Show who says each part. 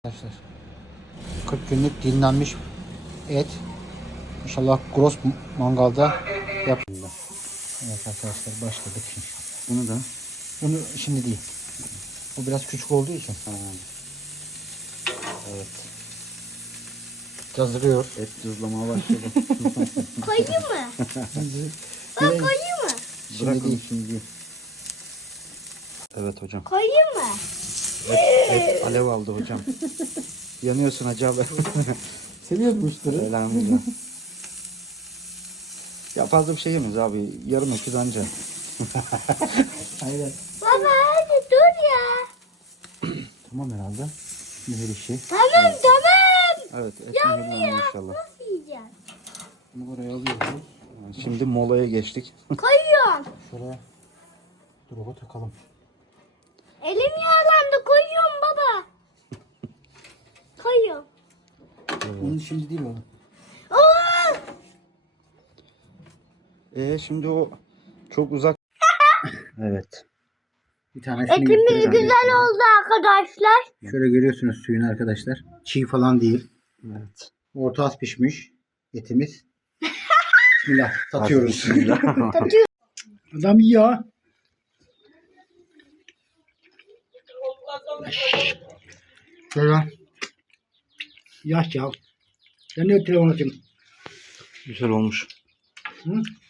Speaker 1: Arkadaşlar 40 günlük dinlenmiş et inşallah gross mangalda yapıldı. Evet arkadaşlar başladık şimdi. Bunu şimdi değil. Bu biraz küçük olduğu için. Evet. Cazdırıyor.
Speaker 2: Et tuzlamaya başladı.
Speaker 3: Koyayım mı? Ben koyayım mı?
Speaker 1: Şimdi
Speaker 2: Bırakın
Speaker 1: değil.
Speaker 2: şimdi. Evet hocam.
Speaker 3: Koyayım mı?
Speaker 2: Et alev aldı hocam. Yanıyorsun hacı abi.
Speaker 1: Seviyor bu işleri.
Speaker 2: Elhamdülillah. Ya fazla bir şey yemiyoruz abi. Yarım öküz anca.
Speaker 1: Aynen.
Speaker 3: Baba hadi dur ya.
Speaker 1: Tamam herhalde. Mühür işi.
Speaker 3: Tamam.
Speaker 2: Evet et mühürleniyor inşallah.
Speaker 3: Nasıl yiyeceğim?
Speaker 1: Bunu buraya alıyoruz.
Speaker 2: Şimdi molaya geçtik.
Speaker 3: Koyuyorum.
Speaker 1: Şuraya drop'a takalım.
Speaker 3: Elim yağlandı. Koyuyorum baba. Koyuyorum.
Speaker 1: Bunun şimdi değil oğlum.
Speaker 3: Oo!
Speaker 2: Şimdi o çok uzak. Evet.
Speaker 1: Bir tane
Speaker 3: Etimiz güzel oldu arkadaşlar.
Speaker 1: Şöyle görüyorsunuz suyunu arkadaşlar. Çiğ falan değil.
Speaker 2: Evet.
Speaker 1: Orta az pişmiş etimiz. Bismillah tatıyoruz.
Speaker 2: Bismillah.
Speaker 1: Adam yiyor. Şöyle. Yaş ya. Sen ne telefon açayım?
Speaker 2: Güzel olmuş.
Speaker 1: Hı?